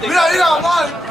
Mira, mira, mal.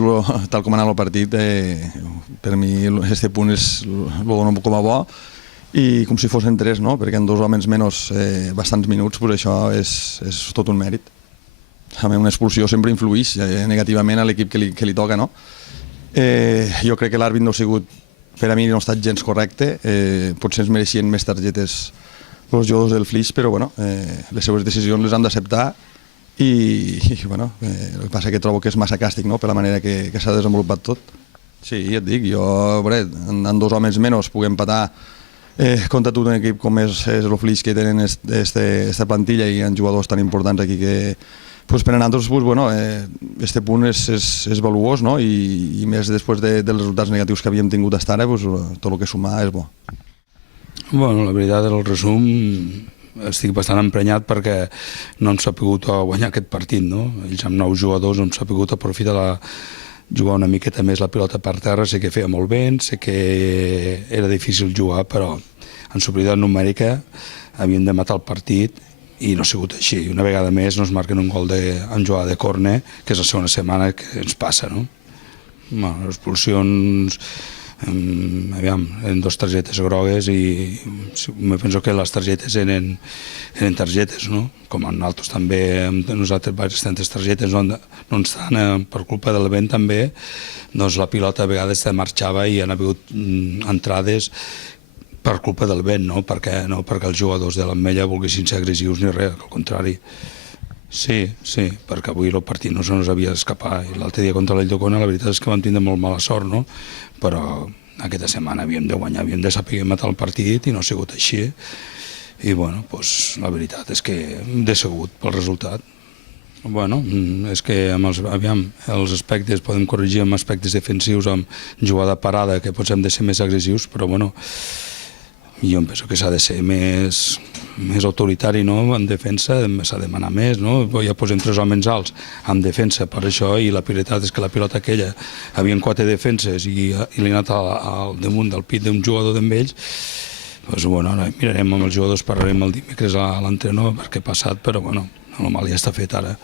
vist tal com ha anat el partit, per mi aquest punt el dono com a bo, i com si fossin 3, no? Perquè en 2 homes menys bastants minuts, pues això és tot un mèrit. A mi una expulsió sempre influeix negativament a l'equip que li toca, no? Jo crec que l'àrbit no ha sigut, per a mi no ha estat gens correcte, potser es mereixien més targetes els jugadors del Flix, però bueno, les seves decisions les han d'acceptar i bueno, el que passa que trobo que és massa càstig, no?, per la manera que s'ha desenvolupat tot. Sí, ja et dic, jo, en 2 homes menys puc empatar contra tot un equip com és el Flix, que tenen aquesta plantilla i en jugadors tan importants aquí que per a nosaltres aquest punt és valuós, no? I més després dels resultats negatius que havíem tingut fins ara, tot el que sumar és bo. Bueno, la veritat, el resum, estic bastant emprenyat perquè no hem sabut guanyar aquest partit, no? Ells amb 9 jugadors hem sabut aprofitar jugar una miqueta més la pilota per terra. Sé que feia molt vent, sé que era difícil jugar, però en superioritat numèrica havíem de matar el partit i no ha sigut així. Una vegada més nos marquen un gol en jugada de córner, que és la segona setmana que ens passa, no? Bueno, les expulsions, eren 2 targetes grogues i me penso que les targetes eren targetes, no? Com en altres també, nosaltres bastantes targetes no ens dan per culpa del vent també, doncs la pilota a vegades marxava i han hagut entrades per culpa del vent, no perquè els jugadors de l'Ametlla volguessin ser agressius ni res, al contrari. Sí, perquè avui el partit no se nos havia d'escapar. L'altre dia contra l'Elldocona la veritat és que vam tindre molt mala sort, no? Però aquesta setmana havíem de guanyar, havíem de saber matar el partit i no ha sigut així. I bueno, la veritat és que decebut pel resultat. Bueno, és que els aspectes podem corregir amb aspectes defensius, amb jugada parada, que potser hem de ser més agressius, però bueno, jo em penso que s'ha de ser més autoritari, no? En defensa s'ha de demanar més, no? Ja posem 3 homes alts en defensa per això, i la veritat és que la pilota aquella, havien 4 defenses i li ha anat al damunt del pit d'un jugador d'ells. Doncs bueno, ara mirarem amb els jugadors, parlarem el dimecres a l'entrenador per què ha passat, però bueno, el mal ja està fet ara.